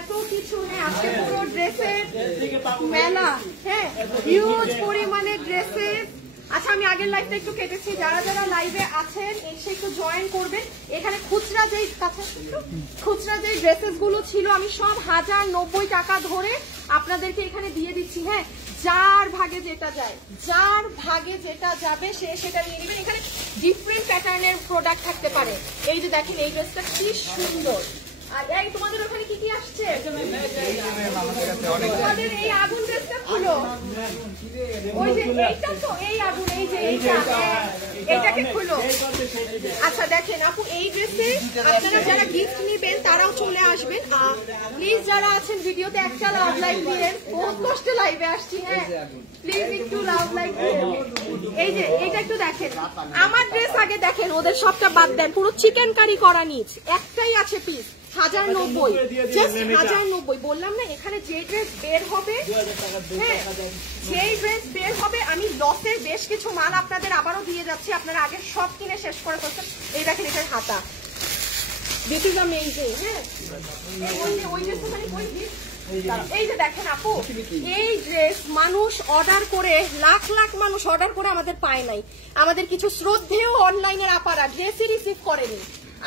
এত কিছু, হ্যাঁ আজকে পুরো ড্রেসের মেলা, হ্যাঁ হিউজ পরিমাণে ড্রেসের। আচ্ছা আমি আগের লাইভটা একটু কেটেছি, যারা যারা লাইভে আছেন এসে একটু জয়েন করবেন। এখানে খুচরা যেই ড্রেসেস গুলো ছিল আমি সব 1090 টাকা ধরে আপনাদেরকে এখানে দিয়ে দিচ্ছি। হ্যাঁ যার ভাগে যেটা যাবে সে সেটা নিয়ে নেবেন। এখানে ডিফারেন্ট প্যাটার্নের প্রোডাক্ট থাকতে পারে। এই যে দেখেন এই ড্রেসটা কি সুন্দর। আর এই তোমাদের ওখানে কি কি আসছে? তোমাদের এই আগুন ড্রেসটা খুলো, ওই যে এইটা তো এই আগুন, এই যে এইটাকে খুলো। আচ্ছা দেখেন আপু এই ড্রেসে আপনারা যারা গিফট নেবেন তারাও চলে আসবেন। প্লিজ যারা আছেন ভিডিওতে একটা লাভ লাইক দিবেন, বহুত কষ্টে লাইভে আসছি। হ্যাঁ প্লিজ একটু লাভ লাইক দিবেন। এই যে এটা একটু দেখেন আমার ড্রেস আগে দেখেন, ওদের সবটা বাদ দেন, পুরো চিকেন কারি করা নিচ একটাই আছে পিস 1090, জাস্ট 1090। বললাম না এখানে যে ড্রেস বের হবে, হ্যাঁ যেই ড্রেস বের হবে আমি লসের বেশ কিছু মাল আপনাদের আবারও দিয়ে যাচ্ছি, আপনারা আগে সব কিনে শেষ করে ফেলছেন। এই দেখেন এটার হাতা, দিস ইজ অ্যামেজিং। হ্যাঁ ওই ড্রেস ওখানে কই দিস। এই যে দেখেন আপু এই ড্রেস মানুষ অর্ডার করে, লাখ লাখ মানুষ অর্ডার করে আমাদের পায় নাই। আমাদের কিছু শ্রদ্ধেয় অনলাইনের আপারা ড্রেসই রিসিভ করেনি।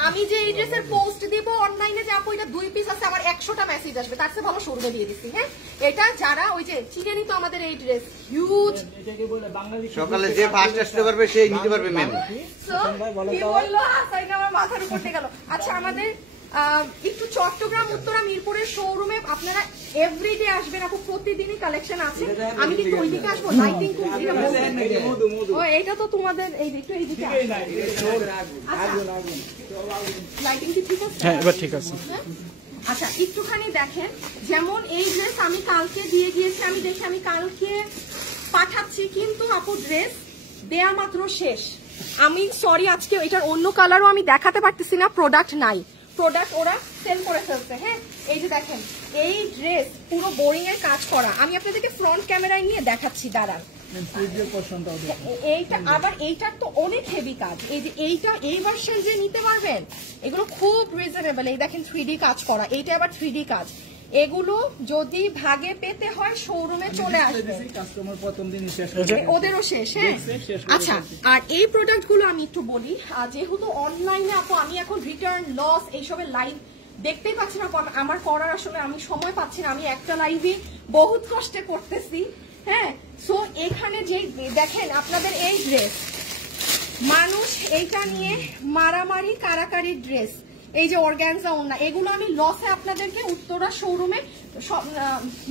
আমি যে এই ড্রেসের পোস্ট দিব অনলাইনে যে আপু এটা 2 পিস আছে, আমার 100টা মেসেজ আসবে, তার চেয়ে ভালো শুরুতে দিয়ে দিচ্ছি। হ্যাঁ এটা যারা ওই যে চিনেনি তো আমাদের এই ড্রেস হিউজ, সকালে যে ফার্স্ট আসতে পারবে সেই নিতে পারবে ম্যাম। কি বললো আসাইনা আমার মাথার উপর দিয়ে গেল। আচ্ছা আমাদের একটু চট্টগ্রাম উত্তরা মিরপুরের শোরুমে আপনারা এভরিডে আসবেন আপু, প্রতিদিনই কালেকশন আছে। আমি কিন্তু ওইদিকে আসবো, লাইটিং এইটা তো তোমাদের এই দিকটা, এই দিকে লাইটিং কি ঠিক আছে? হ্যাঁ এবার ঠিক আছে। আচ্ছা একটুখানি দেখেন, যেমন এই ড্রেস আমি কালকে দিয়ে গিয়েছি, আমি দেখি আমি কালকে পাঠাচ্ছি, কিন্তু আপু ড্রেস দেয়া মাত্র শেষ। আমি সরি আজকে এটার অন্য কালারও আমি দেখাতে পারতেছি না, প্রোডাক্ট নাই, প্রোডাক্ট ওরা সেল করে ফেলছে। হ্যাঁ এই যে দেখেন এই ড্রেস পুরো বোরিং এর কাজ করা, আমি আপনাদেরকে ফ্রন্ট ক্যামেরায় নিয়ে দেখাচ্ছি, দাঁড়ান। এইটা আবার এইটার তো অনেক হেভি কাজ, এই যে এইটা এই ভার্সন যে নিতে পারবেন এগুলো খুব রিজনেবল। এই দেখেন 3D কাজ করা, এইটা আবার 3D কাজ। এগুলো যদি ভাগে পেতে হয় শোরুমে চলে আসবে, ওদেরও শেষ। হ্যাঁ আচ্ছা আর এই প্রোডাক্ট গুলো আমি একটু বলি, যেহেতু অনলাইনে আপু আমি এখন রিটার্ন লস এইসবের লাইভ দেখতেই পাচ্ছি না, আমার করার আসলে আমি সময় পাচ্ছি না, আমি একটা লাইভই বহুত কষ্টে করতেছি। হ্যাঁ সো এখানে যে দেখেন আপনাদের এই ড্রেস মানুষ এইটা নিয়ে মারামারি কারাকারি ড্রেস, এই যে অর্গানজা ওড়না, এগুলো আমি লসে আপনাদেরকে উত্তরা শোরুমে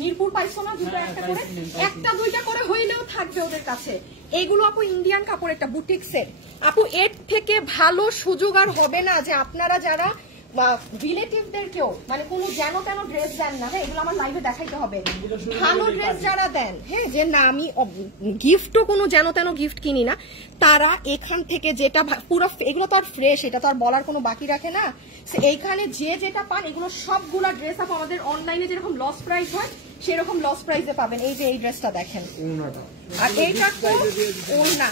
মিরপুর পাইছো না, দুটো একটা করে, একটা দুইটা করে হইলেও থাকবে ওদের কাছে। এইগুলো আপু ইন্ডিয়ান কাপড়, একটা বুটিক সেট আপু, এর থেকে ভালো সুযোগ আর হবে না যে আপনারা যারা রিলেটিভদেরকেও মানে কোনো যেন তেন ড্রেস দেন না। হ্যাঁ এগুলো আমার লাইভে দেখাইতে হবে, ভালো ড্রেস যারা দেন, হ্যাঁ যে না আমি গিফটও কোনো যেন তেন গিফট কিনি না, তারা এখান থেকে যেটা পুরো, এগুলো তো আর ফ্রেশ, এটা তো আর বলার কোনো বাকি রাখে না। এইখানে যে যেটা পান এগুলো সবগুলা ড্রেস আপ আমাদের অনলাইনে যেরকম লস প্রাইস হয় সেরকম লস প্রাইসে পাবেন। এই যে এই ড্রেসটা দেখেন, আর এইটা তো ওড়না,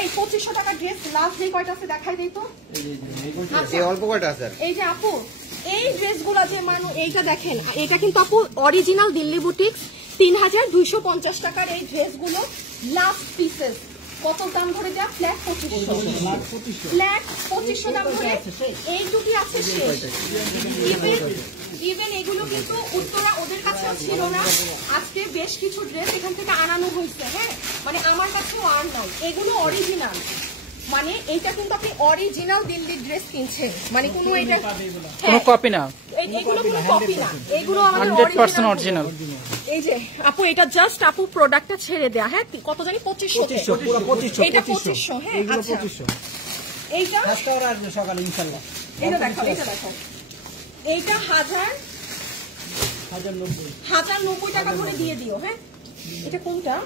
এই 2500 টাকা ড্রেস লাস্ট যে কয়টা আছে দেখাই দেই তো, অল্প কয়টা আছে। এই যে আপু এই ড্রেসগুলো যে মানুষ, এইটা দেখেন, এটা কিন্তু আপু অরিজিনাল দিল্লি বুটিক্স 3250 টাকার এই ড্রেসগুলো লাস্ট পিসেস। কত দাম ধরে দেওয়া? ফ্ল্যাট 2500, ফ্ল্যাট 2500 দাম ধরে এইটুকি আছে শেষ। ইভেন এগুলো কিন্তু উত্তরা ওদের কাছেও ছিল না, আজকে বেশ কিছু ড্রেস এখান থেকে আনানো হয়েছে। হ্যাঁ মানে আমার কাছেও আর নাই, এগুলো অরিজিনাল, মানে এইটা কিন্তু আপনি অরিজিনাল দিল্লির ড্রেস কিনছেন, মানে কোনো এটা কোনো কপি না, এগুলো কোনো কপি না, এগুলো আমাদের 100% অরিজিনাল। এই যে আপু এটা জাস্ট আপু প্রোডাক্টটা ছেড়ে দেয়া। হ্যাঁ কত জানি 2500, পুরো 2500, এটা 2500। হ্যাঁ আচ্ছা এইটা সকালে ইনশাআল্লাহ, এটা দেখো, এটা দেখো, এইটা 1090 টাকা করে দিয়ে দিও। হ্যাঁ এটা কোনটা?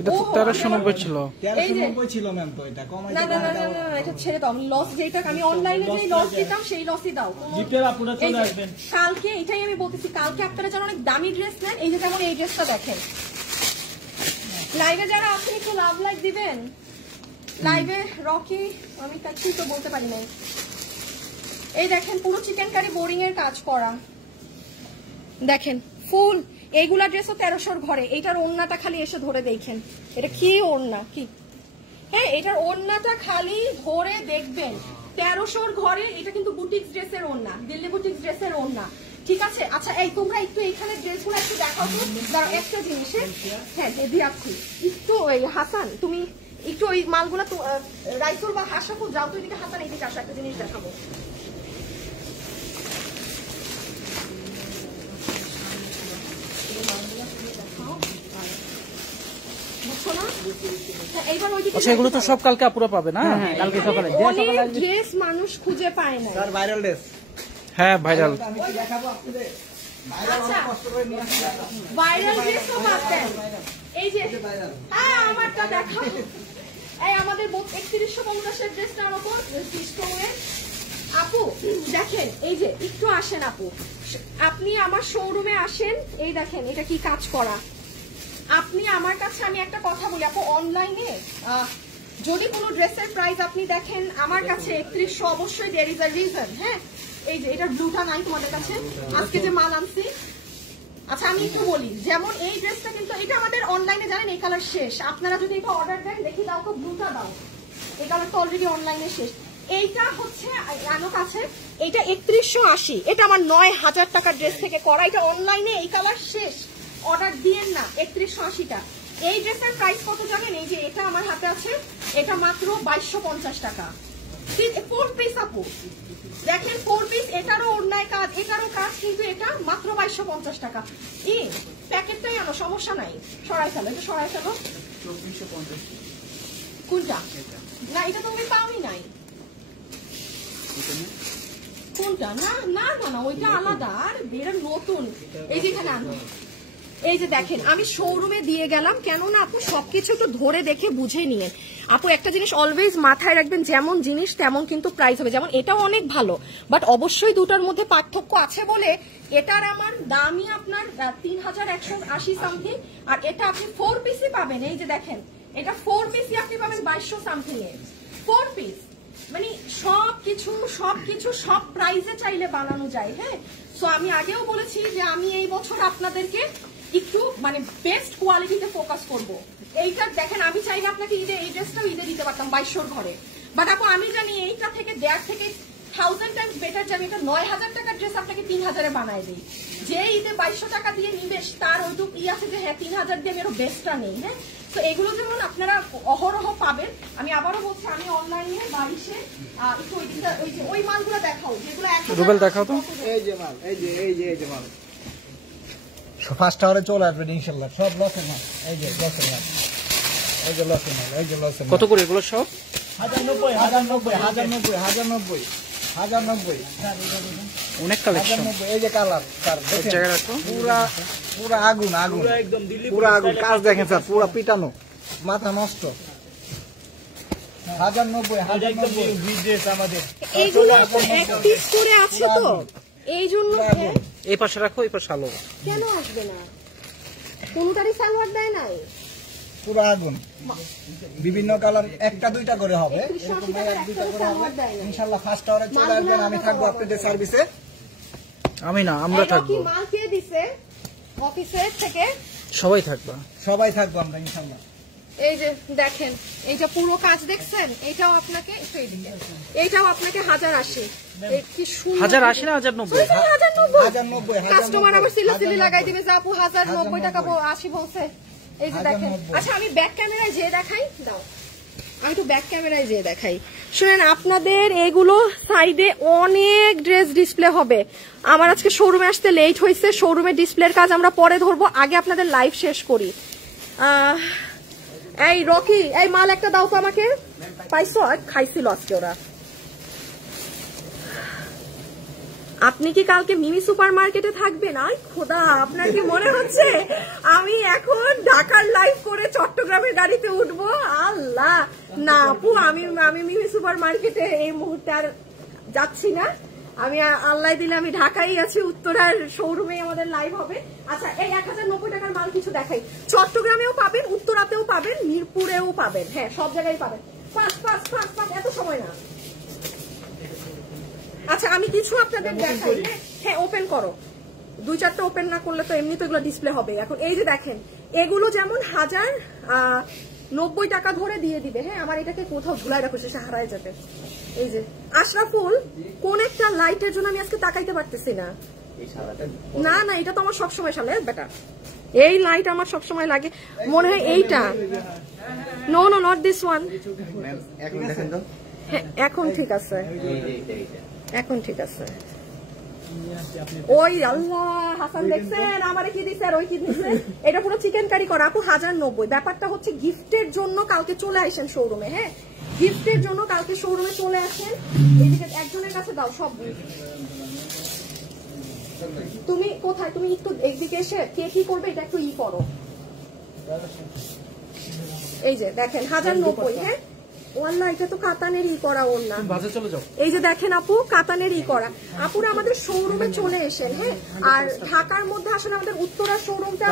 এটা 1390 ছিল, 1390 ছিল ম্যাম, তো এটা কমাই না না না না এটা ছেড়ে দাও, লস যেটা আমি অনলাইনে যে লস দিতাম সেই লসই দাও। জিপের আপনারা চলে আসবেন কালকে, এটাই আমি বলতেছি, কালকে আপনারা যারা অনেক দামি ড্রেস নেন, এই যে যেমন এই ড্রেসটা দেখেন, লাইভে যারা আছেন একটু লাভ লাইক দিবেন। লাইভে রকি আমি তাকে তো বলতে পারি নাই, এই দেখেন পুরো চিকেন কারি বোরিং এর কাজ করা, দেখেন ফুল। এইগুলা ড্রেসও 1300 ঘরে। এইটার ওড়নাটা খালি এসে ধরে দেখেন, এটা কি ওড়না কি, হ্যাঁ এটার ওড়নাটা খালি ধরে দেখবেন 1300 ঘরে। এটা কিন্তু বুটিক্স ড্রেসের ওড়না, দিল্লি বুটিক্স ড্রেসের ওড়না, ঠিক আছে। আচ্ছা এই তোমরা একটু এইখানে ড্রেসগুলো একটু দেখাও তো, দাঁড়াও একটা জিনিস, হ্যাঁ দিয়াচ্ছি একটু। ওই হাসান তুমি একটু ওই মালগুলো তো রাইসুল বা হাসাফুল যাও তো এদিকে, হাসান এইদিকে আসো, একটা জিনিস দেখাবো। আচ্ছা এগুলো তো সব কালকে আপুরা পাবে না? কালকে সকালে অনেক ড্রেস মানুষ খুঁজে পায় না। স্যার ভাইরাল ড্রেস, হ্যাঁ ভাইরাল। আমি দেখাবো আপনাদের ভাইরাল ড্রেসও পাচ্ছেন। এই যে হ্যাঁ আমারটা দেখাও, এই আমাদের 3150 ড্রেসটার উপর আপু দেখেন, এই যে একটু আসেন আপু, আপনি আমার শোরুমে আসেন, এই দেখেন এটা কি কাজ করা। আপনি আমার কাছে, আমি একটা কথা বলি আপু, অনলাইনে যদি কোনো ড্রেসের প্রাইস আপনি দেখেন আমার কাছে 3100, অবশ্যই দেয়ার ইজ আ রিজন। হ্যাঁ এই যে এটার ব্লুটা নাই তোমাদের কাছে, আজকে যে মাল আনছি। আচ্ছা আমি একটু বলি, যেমন এই ড্রেসটা কিন্তু এটা আমাদের অনলাইনে জানেন এই কালার শেষ। আপনারা যদি এটা অর্ডার দেন, দেখি দাও তো ব্লুটা দাও, এই কালার তো অলরেডি অনলাইনে শেষ। এইটা হচ্ছে আমার কাছে, এইটা 3180, এটা আমার 9000 টাকার ড্রেস থেকে করা, এটা অনলাইনে এই কালার শেষ, অর্ডার দিয়েন না। 3180টা এই ড্রেসের প্রাইস কত জানেন? এই যে এটা আমার হাতে আছে, এটা মাত্র 2250 টাকা। 4 পিস আপু দেখেন, 4 পিস, এটারও অন্যায় কাজ, এটারও কাজ, কিন্তু এটা মাত্র 2250 টাকা। এই প্যাকেটটাই আনো, সমস্যা নাই, সরাই ফেলো, এটা সরাই ফেলো। 2450 কোনটা? না এটা তুমি পাওনি নাই, কোনটা? না না না না ওইটা আলাদা, আর বেরা নতুন। এই যেখানে আনো, এই যে দেখেন আমি শোরুমে দিয়ে গেলাম, কেননা আপু সবকিছু তো ধরে দেখে বুঝে নিয়ে। আপু একটা জিনিস অলওয়েজ মাথায় রাখবেন, যেমন জিনিস তেমন কিন্তু প্রাইস হবে। যেমন এটাও অনেক ভালো, বাট অবশ্যই দুটার মধ্যে পার্থক্য আছে বলে এটার আমার দামই আপনার 3180 সামথিং, আর এটা আপনি 4 পিসই পাবেন। এই যে দেখেন এটা 4 পিসই আপনি পাবেন 2200 সামথিং এ, 4 পিস। মানে সবকিছু সব প্রাইসে চাইলে বানানো যায়। হ্যাঁ সো আমি আগেও বলেছি যে আমি এই বছর আপনাদেরকে একটু মানে বেস্ট কোয়ালিটিতে ফোকাস করব। এইটা দেখেন, আমি চাইলে আপনাকে ঈদে এই ড্রেসটাও ঈদে দিতে পারতাম 2200 ঘরে, বাট আপু আমি জানি এইটা থেকে দেড় থেকে 1000 টাইমস বেটার যে আমি এটা 9000 টাকার ড্রেস আপনাকে 3000-এ বানাই দিই। যে ঈদে 2200 টাকা দিয়ে নিবে তার ওইটুকু আছে যে হ্যাঁ 3000 দিয়ে আমি আরো বেস্টটা নেই। হ্যাঁ তো এগুলো যেমন আপনারা অহরহ পাবেন, আমি আবারও বলছি আমি অনলাইনে বারিশে একটু ওই মালগুলো দেখাও যেগুলো রুবেল দেখাও তো। এই যে মাল, এই যে মাল ফার্স্ট আওয়ারে চলে আসবে ইনশাআল্লাহ, সব লসের মাল। এই যে লসের মাল, এই যে লসের মাল, এই যে লসের মাল। কত করে এগুলো সব? 1090 অনেক কালেকশন। এই যে কালার স্যার দেখেন, পুরা আগুন একদম দিল্লি, পুরা আগুন। কাজ দেখেন স্যার, পুরা পিটানো, মাথা নষ্ট। 1090 ড্রেস আমাদের এইগুলো এক পিস করে আছে তো, এই জন্য এই পাশে রাখো, এই পাশে আলো। কেন আসবে না? কোনটারই সালোয়ার দেয় নাই, পুরা আগুন। বিভিন্ন কালার, একটা দুইটা করে হবে, ইনশাআল্লাহ ফার্স্ট আওয়ারে চলে আসবেন। আমি থাকবো আপনাদের সার্ভিসে। আমি না, আমরা থাকবো। মাল কে দিছে অফিসের থেকে? সবাই থাকবা, সবাই থাকবো আমরা ইনশাআল্লাহ। এই যে দেখেন এইটা পুরো কাজ দেখছেন, এটাও আপনাকে একটু এইদিকে, এইটাও আপনাকে 1080। কি সুন্দর, 1080 না 1090? 1090। কাস্টমার আবার সিলি লাগাই দিবে যে আপু 1090 টাকা 80 বলছে। এই যে দেখেন। আচ্ছা আমি ব্যাক ক্যামেরায় যেয়ে দেখাই, দাও আমি একটু ব্যাক ক্যামেরায় যেয়ে দেখাই। শুনেন আপনাদের এগুলো সাইডে অনেক ড্রেস ডিসপ্লে হবে। আমার আজকে শোরুমে আসতে লেট হয়েছে, শোরুমে ডিসপ্লের কাজ আমরা পরে ধরবো, আগে আপনাদের লাইভ শেষ করি। এই রকি, এই মাল একটা দাও তো আমাকে, পাইছো? খাইছিল আজকে ওরা। আপনি কি কালকে মিমি সুপার মার্কেটে থাকবেন? আই খোদা, আপনার কি মনে হচ্ছে আমি এখন ঢাকার লাইভ করে চট্টগ্রামের গাড়িতে উঠবো? আল্লাহ না আপু, আমি মিমি সুপার মার্কেটে এই মুহূর্তে আর যাচ্ছি না। আমি আল্লাহ দিলে আমি ঢাকায় আছি, উত্তরার শোরুমে আমাদের লাইভ হবে। আচ্ছা এই 1090 টাকার মাল কিছু দেখাই, চট্টগ্রামেও পাবেন, উত্তরাতেও পাবেন, মিরপুরেও পাবেন, হ্যাঁ সব জায়গায় পাবেন। পাঁচ এত সময় না। আচ্ছা আমি কিছু আপনাদের দেখাই। হ্যাঁ ওপেন করো, 2-4টা ওপেন না করলে তো এমনি তো এগুলো ডিসপ্লে হবে। এখন এই যে দেখেন এগুলো যেমন 1090 টাকা ধরে দিয়ে দিবে। হ্যাঁ আমার এটাকে কোথাও ঝুলাই রাখো, শেষে হারায় যাবে। এই যে আশরাফুল, কোন একটা লাইটের জন্য আমি আজকে তাকাইতে পারতেছি না। না না এটা তো আমার সবসময় সামনে বেটা, এই লাইট আমার সবসময় লাগে মনে হয় এইটা। No no not this one. এখন দেখেন তো, এখন ঠিক আছে, এখন ঠিক আছে। ওই আল্লাহ হাসান দেখছেন আমারে কি দিছে আর ওই কি দিছে। এটা পুরো চিকেন কারি করা আপু 1090। ব্যাপারটা হচ্ছে গিফটের জন্য কালকে চলে আসেন শোরুমে। হ্যাঁ গিফটের জন্য কালকে শোরুমে চলে আসেন। এইদিকে একজনের কাছে দাও সব। তুমি কোথায়, তুমি একটু একদিকে এসে কে কি করবে এটা একটু করো। এই যে দেখেন 1090। হ্যাঁ ওয়াল্লাহ এটা তো কাতানের করা ওর না। এই যে দেখেন আপু কাতানের করা। আপুরা আমাদের শোরুমে চলে এসেন। হ্যাঁ আর ঢাকার মধ্যে আসলে আমাদের উত্তরা শোরুমটা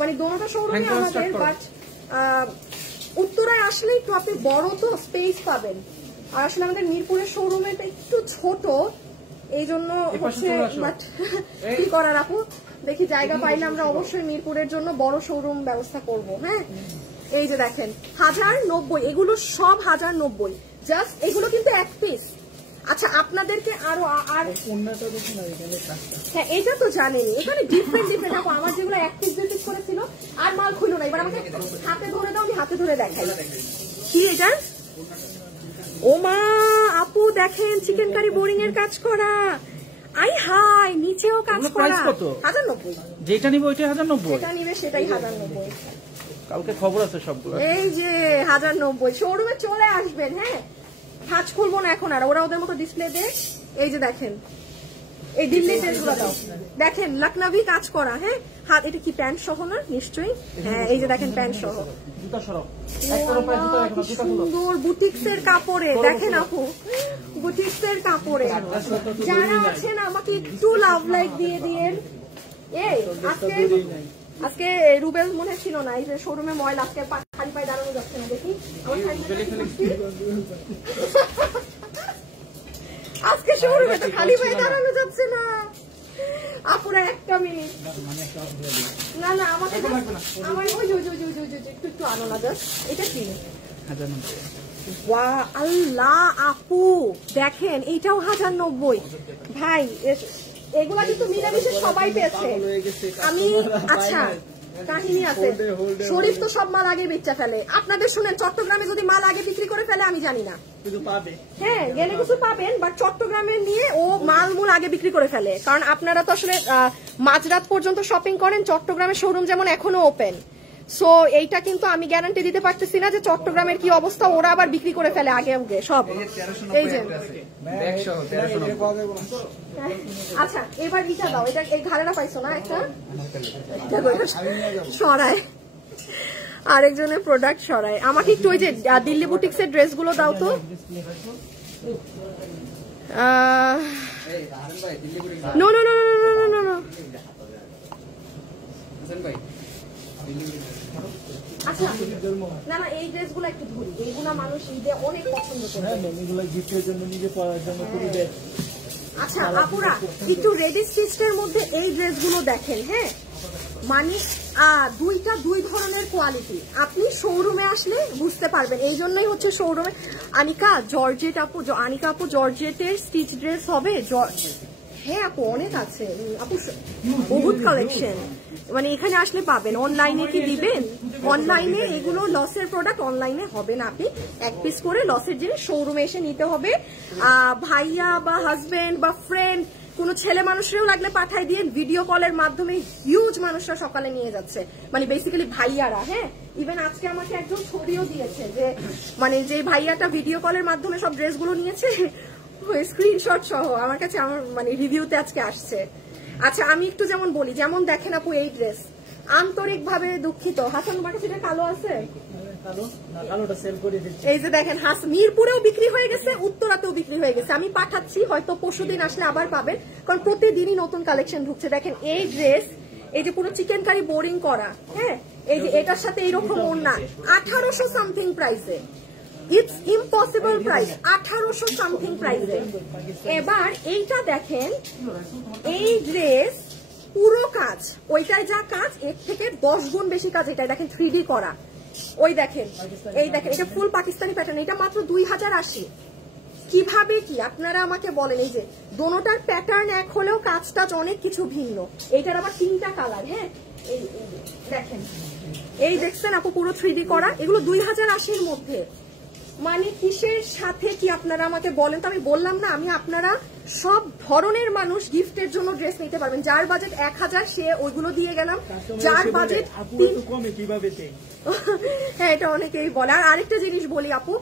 মানে দোনোটা শোরুমে আমাদের, বাট উত্তরায় আসলে একটু আপনি বড় তো স্পেস পাবেন। আর আসলে আমাদের মিরপুরের শোরুমেটা একটু ছোট, এই জন্য হচ্ছে। বাট কি করার আপু, দেখি জায়গা পাইলে আমরা অবশ্যই মিরপুরের জন্য বড় শোরুম ব্যবস্থা করব। হ্যাঁ এই যে দেখেন 1090, এগুলো সব 1090 জাস্ট। এগুলো কিন্তু এক পিস। আচ্ছা আপনাদেরকে আরো আর হ্যাঁ এটা তো জানেনি, এখানে ডিফারেন্ট ডিফারেন্ট আপু। আমার যেগুলো এক পিস 2 পিস করেছিল আর মাল খুলো না। এবার আমাকে হাতে ধরে দাও, আমি হাতে ধরে দেখাই কি এটা। ও মা আপু দেখেন চিকেন কারি বোরিং এর কাজ করা। আই হাই নিচেও কাজ করা। 1090 যেটা নিব ওইটা 1090, যেটা নিবে সেটাই 1090। কালকে খবর আছে সবগুলো। এই যে 1090 শোরুমে চলে আসবেন। হ্যাঁ ভাঁজ খুলবো না এখন আর, ওরা ওদের মতো ডিসপ্লে দেয়। এই যে দেখেন এই দিল্লি ড্রেসগুলো দাও, দেখেন লখনভি কাজ করা। হ্যাঁ হাত এটা কি প্যান্ট সহ না নিশ্চয়ই। হ্যাঁ এই যে দেখেন প্যান্ট সহ, সুন্দর বুটিক্সের কাপড়ে। দেখেন আপু বুটিক্সের কাপড়ে। যারা আছেন আমাকে একটু লাভ লাইক দিয়ে দিয়েন। এই আজকে রুবেল মনে ছিল না, এই যে শোরুমে ময়লা, আজকে খালি পায়ে দাঁড়ানো যাচ্ছে না। দেখি আজকে শোরুমে তো খালি পায়ে দাঁড়ানো যাচ্ছে না। আপুরা একটা মিনিট, না না আমাকে আমার ওই একটু আনো না জাস্ট। এটা কি আল্লাহ আপু দেখেন এইটাও 1090 ভাই। এগুলা কিন্তু মিলামিশে সবাই পেয়েছে। আমি আচ্ছা কাহিনী আছে, শরীফ তো সব মাল আগে বেচা ফেলে। আপনাদের শুনেন চট্টগ্রামে যদি মাল আগে বিক্রি করে ফেলে আমি জানি না, হ্যাঁ গেলে কিছু পাবেন, বাট চট্টগ্রামে নিয়ে ও মাল আগে বিক্রি করে ফেলে। কারণ আপনারা তো আসলে মাঝরাত পর্যন্ত শপিং করেন। চট্টগ্রামের শোরুম যেমন এখনো ওপেন। সো এইটা কিন্তু আমি গ্যারান্টি দিতে পারতেছি না যে চট্টগ্রামের কি অবস্থা, ওরা আবার বিক্রি করে ফেলে আগে আগে সব। এই যে আচ্ছা এবার ইটা দাও, এটা এই ঘাড়েরা পাইছো না একটা সরাই, আরেকজনের প্রোডাক্ট সরাই। আমাকে একটু ওই যে দিল্লি বুটিক্সের ড্রেসগুলো দাও তো। No no no no no no no. আচ্ছা না না এই ড্রেসগুলো একটু ধরি, এইগুলা মানুষ ঈদে অনেক পছন্দ করে। এগুলো গিফটের জন্য, নিজে পরার জন্য খুবই বেস্ট। আচ্ছা আপুরা একটু রেডি স্টিচের মধ্যে এই ড্রেসগুলো দেখেন। হ্যাঁ মানে দুই ধরনের কোয়ালিটি। আপনি শোরুমে আসলে বুঝতে পারবেন। এই জন্যই হচ্ছে শোরুমে আনিকা জর্জেট আপু, আনিকা আপু জর্জেটের স্টিচ ড্রেস হবে। হ্যাঁ আপু অনেক আছে আপু, বহুত কালেকশন, মানে এখানে আসলে পাবেন। অনলাইনে কি দিবেন? অনলাইনে এগুলো লসের প্রোডাক্ট অনলাইনে হবে না। আপনি এক পিস করে লসের জিনিস শোরুমে এসে নিতে হবে। ভাইয়া বা হাজবেন্ড বা ফ্রেন্ড কোনো ছেলে মানুষেরও লাগলে পাঠাই দিয়ে, ভিডিও কলের মাধ্যমে হিউজ মানুষরা সকালে নিয়ে যাচ্ছে, মানে বেসিক্যালি ভাইয়ারা। হ্যাঁ ইভেন আজকে আমাকে একজন ছবিও দিয়েছে যে মানে যে ভাইয়াটা ভিডিও কলের মাধ্যমে সব ড্রেসগুলো নিয়েছে স্ক্রিনশট সহ আমার কাছে, আমার মানে রিভিউতে আজকে আসছে। আচ্ছা আমি একটু যেমন বলি, যেমন দেখেন আপু এই ড্রেস আন্তরিক ভাবে দুঃখিত। হাসান তোমার কাছে কালো আছে? এই যে দেখেন মিরপুরেও বিক্রি হয়ে গেছে, উত্তরাতেও বিক্রি হয়ে গেছে। আমি পাঠাচ্ছি, হয়তো পরশুদিন আসলে আবার পাবেন, কারণ প্রতিদিনই নতুন কালেকশন ঢুকছে। দেখেন এই ড্রেস, এই যে পুরো চিকেন কারি বোরিং করা। হ্যাঁ এই যে এটার সাথে এইরকম ওড়না 1800 সামথিং প্রাইসে। ইটস ইম্পসিবল প্রাইস, 1800 সামথিং প্রাইসে। এবার এইটা দেখেন, এই ড্রেস পুরো কাজ, ওইটাই যা কাজ এর থেকে 10 গুণ বেশি কাজ। এটা দেখেন 3D করা, ওই দেখেন, এই দেখেন, এটা ফুল পাকিস্তানি প্যাটার্ন, এটা মাত্র 2080। কিভাবে কি আপনারা আমাকে বলেন, এই যে দোনোটার প্যাটার্ন এক হলেও কাজটা অনেক কিছু ভিন্ন। এইটার আবার 3টা কালার। হ্যাঁ, এই দেখেন, এই দেখছেন আপু পুরো 3D করা, এগুলো 2080-র মধ্যে। মানে কিসের সাথে কি আপনারা আমাকে বলেন তো? আমি বললাম না, আমি আপনারা সব ধরনের মানুষ গিফটের জন্য ড্রেস নিতে পারবেন। যার বাজেট 1000 সে ওইগুলো দিয়ে গেলাম, যার বাজেট হ্যাঁ, এটা অনেকেই বলে। আর আরেকটা জিনিস বলি আপু,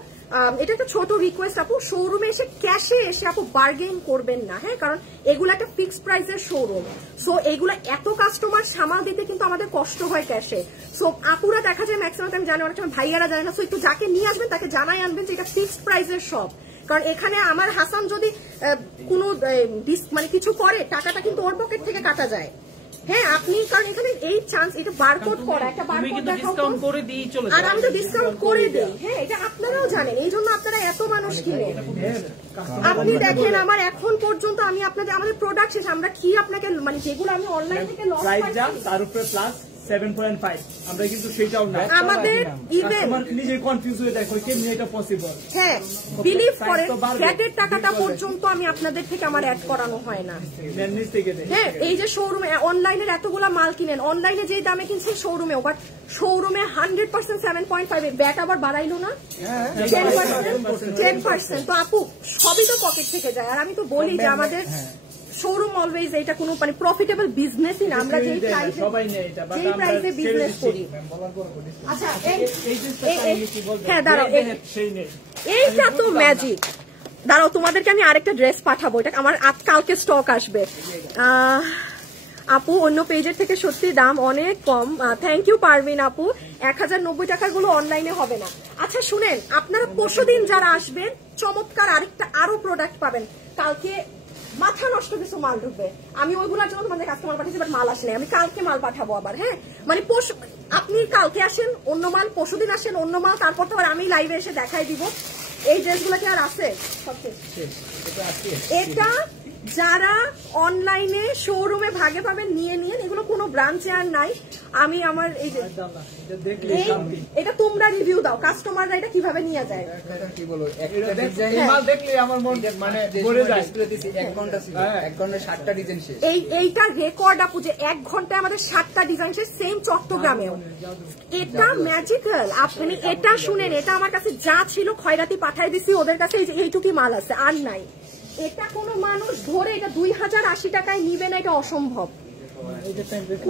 এটা একটা ছোট রিকোয়েস্ট আপু, শোরুমে এসে ক্যাশে এসে আপু বার্গেন করবেন না। হ্যাঁ, কারণ এগুলো একটা ফিক্সড প্রাইসের শোরুম, সো এগুলো এত কাস্টমার সামাল দিতে কিন্তু আমাদের কষ্ট হয় ক্যাশে। সো আপুরা দেখা যায় ম্যাক্সিমাম, আমি জানি অনেক সময় ভাইয়ারা জানে না, সো একটু যাকে নিয়ে আসবেন তাকে জানাই আনবেন যে এটা ফিক্সড প্রাইসের শপ। কারণ এখানে আমার হাসান যদি কোনো মানে কিছু করে, টাকাটা কিন্তু ওর পকেট থেকে কাটা যায়। হ্যাঁ, আপনি কারণ এখানে এই চান্স, এটা বারকোড করা, একটা বারকোড দেখাও, আর আমি তো ডিসকাউন্ট করে দিই। হ্যাঁ, এটা আপনারাও জানেন, এই জন্য আপনারা এত মানুষ কিনে। আপনি দেখেন আমার এখন পর্যন্ত আমি আপনাদের, আমাদের প্রোডাক্ট শেষ, আমরা কি আপনাকে মানে যেগুলো আমি অনলাইন থেকে লস পাচ্ছি তার উপরে প্লাস 7.5, আমরা কিন্তু সেটাও না, আমাদের ইভেন নিজে কনফিউজ হয়ে দেখো কেমনে এটা পসিবল। হ্যাঁ, বিলিভ করেন ফ্ল্যাটের টাকাটা পর্যন্ত আমি আপনাদের থেকে আমার অ্যাড করানো হয় না। হ্যাঁ, এই যে শোরুমে অনলাইনের এতগুলা মাল কিনেন, অনলাইনে যে দামে কিনছেন শোরুমেও, বাট শোরুমে 100% 7.5 ব্যাট আবার বাড়াইলো না 10%। তো আপু সবই তো পকেট থেকে যায়। আর আমি তো বলি যে আমাদের শোরুম অলওয়েজ এটা কোনো মানে প্রফিটেবল বিজনেসই না, আমরা যেই প্রাইসে বিজনেস করি। আচ্ছা, হ্যাঁ দাঁড়াও, এইটা তো ম্যাজিক। দাঁড়াও, তোমাদেরকে আমি আরেকটা ড্রেস পাঠাবো, এটা আমার কালকে স্টক আসবে। আপু অন্য পেজের থেকে সত্যি দাম অনেক কম, থ্যাংক ইউ পারভিন আপু। 1090 টাকার গুলো অনলাইনে হবে না। আচ্ছা শুনেন, আপনারা পরশুদিন যারা আসবেন চমৎকার আরেকটা আরো প্রোডাক্ট পাবেন। কালকে মাথা নষ্ট কিছু মাল ঢুকবে, আমি ওইগুলোর জন্য তোমাদের কাস্টমার পাঠিয়েছি, বাট মাল আসলে আমি কালকে মাল পাঠাবো আবার। হ্যাঁ, মানে আপনি কালকে আসেন অন্য মাল, পরশুদিন আসেন অন্য মাল, তারপর তো আমি লাইভে এসে দেখাই দিব। এই ড্রেসগুলো কি আর আছে? এটা যারা অনলাইনে শোরুমে ভাগে পাবেন নিয়ে নিয়ে, এগুলো কোনো ব্রাঞ্চে আর নাই। আমি আমার এই যে এটা তোমরা রিভিউ দাও, কাস্টমাররা এটা কিভাবে নিয়ে যায়। কি বলো, মাল দেখলে আমার মন মানে ভরে যায়। 1 ঘন্টা ছিল, 1 ঘন্টায় 60টা ডিজাইন শেষ। এইটা রেকর্ড আপু যে 1 ঘন্টায় আমাদের 60টা ডিজাইন শেষ, সেম চট্টগ্রামেও। এটা ম্যাজিক্যাল। আপনি এটা শুনেন, এটা আমার কাছে যা ছিল খয়রাতি পাঠাই দিছি ওদের কাছে, এইটুকুই মাল আছে আর নাই। এটা কোনো মানুষ ধরে এটা 2080 টাকায় নিবে না, এটা অসম্ভব,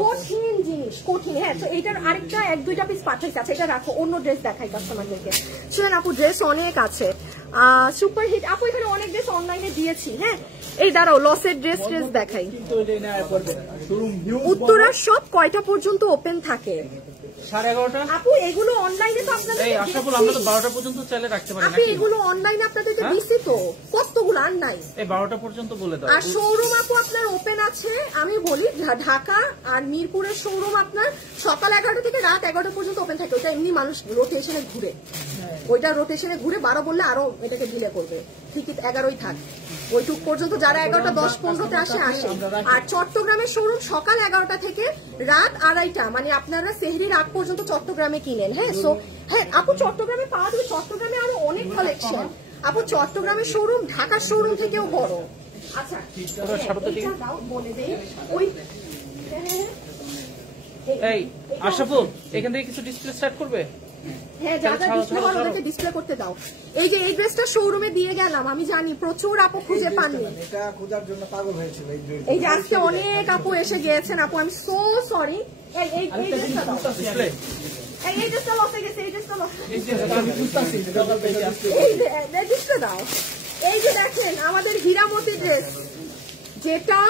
কঠিন জিনিস, কঠিন। হ্যাঁ, তো এইটার আরেকটা 1-2টা পিস পাঠাইছে। আচ্ছা, এটা রাখো, অন্য ড্রেস দেখাই কাস্টমারদেরকে। শুনেন আপু, ড্রেস অনেক আছে, সুপার হিট আপু, এখানে অনেক ড্রেস অনলাইনে দিয়েছি। হ্যাঁ, এই দাঁড়াও, লসের ড্রেস দেখাই। উত্তরার সব কয়টা পর্যন্ত ওপেন থাকে? 11:30 আপু এগুলো অনলাইনে তো আপনাদের আশরাফুল, আমরা তো 12টা পর্যন্ত চাইলে রাখতে পারি নাকি? এগুলো অনলাইনে আপনাদেরকে দিছি তো, কতগুলো আর নাই। এই 12টা পর্যন্ত বলে দাও। আর শোরুম আপু আপনার ওপেন আছে, আমি বলি ঢাকা আর মিরপুরের শোরুম আপনার সকাল 11টা থেকে রাত 11টা পর্যন্ত ওপেন থাকে। ওইটা এমনি মানুষ রোটেশনে ঘুরে, ওইটা রোটেশনে ঘুরে 12 বললে আরো এটাকে ডিলে করবে, ঠিকই 11ই থাক ওইটুক পর্যন্ত। যারা 11টা 10-15তে আসে। আর চট্টগ্রামের শোরুম সকাল 11টা থেকে রাত 2:30, মানে আপনারা সেহরির আগ পর্যন্ত চট্টগ্রামে কিনেন। হ্যাঁ, সো হ্যাঁ আপু চট্টগ্রামে পাওয়া যাবে, চট্টগ্রামে আরো অনেক কালেকশন। আপু চট্টগ্রামের শোরুম ঢাকার শোরুম থেকেও বড়। আচ্ছা বলে দেই, ওই এই আশরাফুল এখান থেকে কিছু ডিসপ্লে স্টার্ট করবে। হ্যাঁ, যা যা ডিসপ্লে হয় ওদেরকে ডিসপ্লে করতে দাও। এই যে এই ড্রেসটা শোরুমে দিয়ে গেলাম, আমি জানি প্রচুর আপু খুঁজে পাননি, এটা খোঁজার জন্য পাগল হয়েছিল। এই যে আজকে অনেক আপু এসে গিয়েছেন। আপু আমি সো সরি। এই ড্রেসটা দাও, এই ড্রেসটা লস হয়ে গেছে, এই ড্রেসটা লস, এই ড্রেসটা দাও। এই যে দেখেন আমাদের হীরামতি ড্রেস, যেটা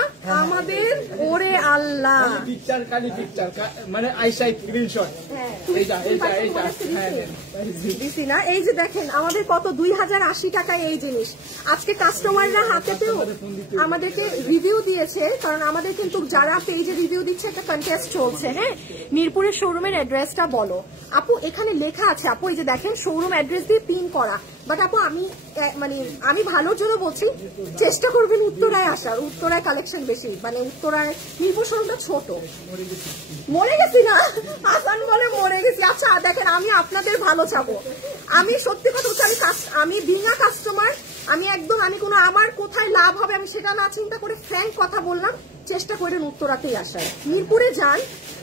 আমাদের ওরে আল্লাহ পিকচার মানে আইসাইট স্ক্রিনশট দিছি না। এই যে দেখেন আমাদের কত 2080 টাকায় এই জিনিস। আজকে কাস্টমাররা হাতেতেও আমাদেরকে রিভিউ দিয়েছে, কারণ আমাদের কিন্তু যারা পেজে রিভিউ দিচ্ছে একটা কন্টেস্ট চলছে। হ্যাঁ, মিরপুরের শোরুমের অ্যাড্রেসটা বলো আপু। এখানে লেখা আছে আপু, এই যে দেখেন শোরুম অ্যাড্রেস দিয়ে পিন করা। বাট আপু আমি ভালোর জন্য বলছি, চেষ্টা করবেন উত্তরায় আসার। উত্তরায় কালেকশন বেশি, মানে উত্তরায় মিরপুর শোরুমটা ছোট। মরে গেছি না, হাসান বলে মরে গেছি। আচ্ছা দেখেন, আমি আপনাদের ভালো চাবো। আমি সত্যি কথা বলছি, আমি বিনা কাস্টমার, আমি কোনো আমার কোথায় লাভ হবে আমি সেটা না চিন্তা করে ফ্র্যাঙ্ক কথা বললাম। চেষ্টা করেন উত্তরাতেই আসার। মিরপুরে যান,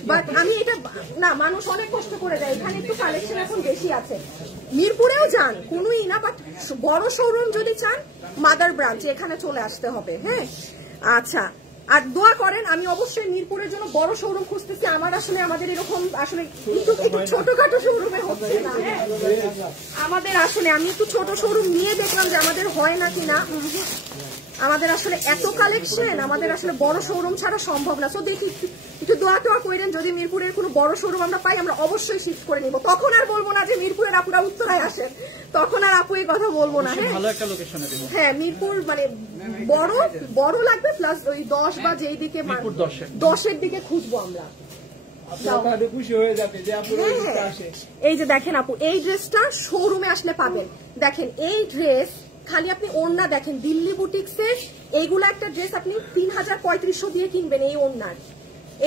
বাট আমি এটা না, মানুষ অনেক কষ্ট করে দেয়, এখানে একটু কালেকশন এখন বেশি আছে। মিরপুরেও যান, কোনোই না, বাট বড় শোরুম যদি চান মাদার ব্রাঞ্চ এখানে চলে আসতে হবে। হ্যাঁ, আচ্ছা। আর দোয়া করেন, আমি অবশ্যই মিরপুরের জন্য বড় শোরুম খুঁজতেছি। আমাদের এরকম আসলে একটু ছোটখাটো শোরুমে হচ্ছে না। হ্যাঁ, আমাদের আসলে আমি একটু ছোট শোরুম নিয়ে দেখলাম যে আমাদের হয় না কিনা। আমাদের আসলে এত কালেকশন, আমাদের আসলে বড় শোরুম ছাড়া সম্ভব না। তো দেখি একটু দোয়া টোয়া করেন, যদি মিরপুরের কোনো বড় শোরুম আমরা পাই আমরা অবশ্যই শিফট করে নিব। তখন আর বলবো না যে মিরপুরের আপুরা উত্তরায় আসেন, তখন আর আপু এই কথা বলবো না। হ্যাঁ, মিরপুর মানে বড় লাগবে, প্লাস ওই 10 বা যেই দিকে 10-এর দিকে খুঁজবো আমরা। এই যে দেখেন আপু, এই ড্রেসটা শোরুমে আসলে পাবেন। দেখেন এই ড্রেস খালি আপনি ওড়না দেখেন, দিল্লি বুটিক্সের এইগুলো একটা ড্রেস আপনি 3000-3500 দিয়ে কিনবেন। এই ওড়নার